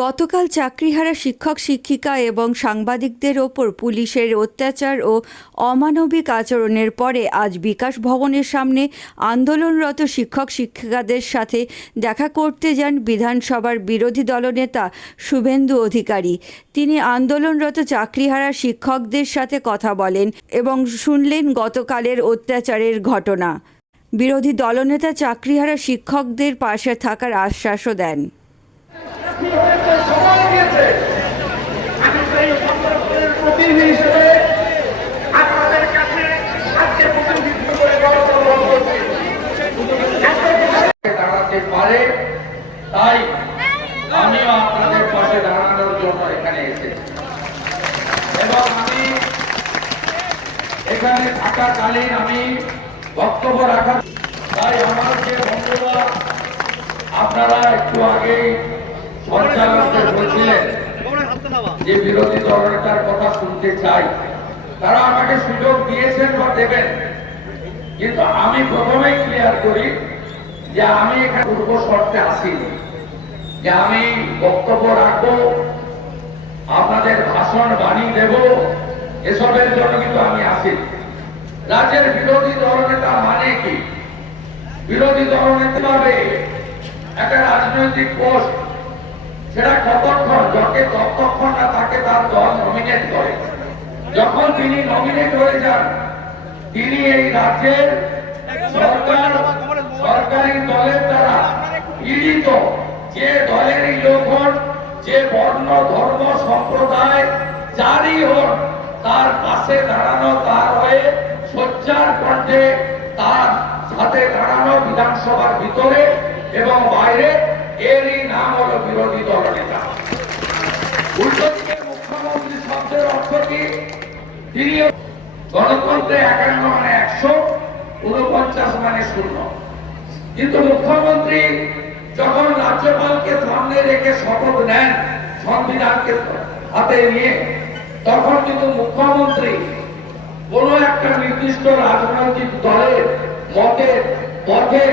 গতকাল চাকরিহারা শিক্ষক শিক্ষিকা এবং সাংবাদিকদের ওপর পুলিশের অত্যাচার ও অমানবিক আচরণের পরে আজ বিকাশ ভবনের সামনে আন্দোলনরত শিক্ষক শিক্ষিকাদের সাথে দেখা করতে যান বিধানসভার বিরোধী দলনেতা শুভেন্দু অধিকারী। তিনি আন্দোলনরত চাকরিহারা শিক্ষকদের সাথে কথা বলেন এবং শুনলেন গতকালের অত্যাচারের ঘটনা। বিরোধী দলনেতা চাকরিহারা শিক্ষকদের পাশে থাকার আশ্বাসও দেন। সময় দিয়েছে, আমি সেই সংগঠনের প্রতিনিধি হিসেবে আপনাদের কাছে আজকে প্রতিনিধিত্ব করে গণতন্ত্র করছি। দাঁড়াতে পারে, তাই আমিও আপনাদের পাশে দাঁড়ানোর জন্য এখানে এসেছি এবং আমি এখানে থাকাকালীন আমি বক্তব্য রাখা, তাই আমার যে বন্ধুরা আপনারা একটু আগেই সঞ্চালকদের বলছিলেন যে বিরোধী দলনেতার কথা শুনতে চাই, তারা আমাকে সুযোগ দিয়েছেন বা দেবেন, কিন্তু আমি প্রথমেই ক্লিয়ার করি যে আমি এখানে পূর্ব শর্তে আসিনি যে আমি বক্তব্য রাখবো, আপনাদের ভাষণ বাণী দেব, এসবের জন্য কিন্তু আমি আসিনি। রাজ্যের বিরোধী দলনেতা মানে কি? বিরোধী দলনেতা ভাবে একটা রাজনৈতিক পোস্ট, সেটা কতক্ষণ, যাকে ততক্ষণ না তাকে তার দল নমিনেট করে। যখন তিনি নমিনেট হয়ে যান, তিনি এই রাজ্যের সরকারি দলের দ্বারা পীড়িত যে দলেরই লোক হন, যে বর্ণ ধর্ম সম্প্রদায় যারই হন, তার পাশে দাঁড়ানো, তার হয়ে সোচ্চার কণ্ঠে তার সাথে দাঁড়ানো বিধানসভার ভিতরে এবং বাইরে, এরই নাম হলো বিরোধী দলনেতা। উল্টো দিকে মুখ্যমন্ত্রী শব্দের অর্থ কি? তিনি গণতন্ত্রে 51 মানে 100, 49 মানে 0। কিন্তু মুখ্যমন্ত্রী যখন রাজ্যপালকে সামনে রেখে শপথ নেন সংবিধানকে হাতে নিয়ে, তখন কিন্তু মুখ্যমন্ত্রী কোন একটা নির্দিষ্ট রাজনৈতিক দলের মতের পথে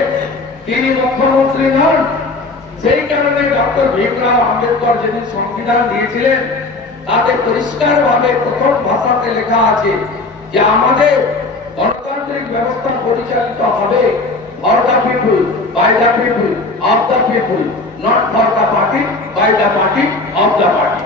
তিনি মুখ্যমন্ত্রী নন। সেই কারণে ডক্টর ভীমরাও আম্বেদকর যেদিন সংবিধান দিয়েছিলেন, তাতে পরিষ্কার ভাবে প্রথম ভাষাতে লেখা আছে যে আমাদের গণতান্ত্রিক ব্যবস্থা পরিচালিত হবে for the people, by the people, of the people, not for the party, by the party, of the party.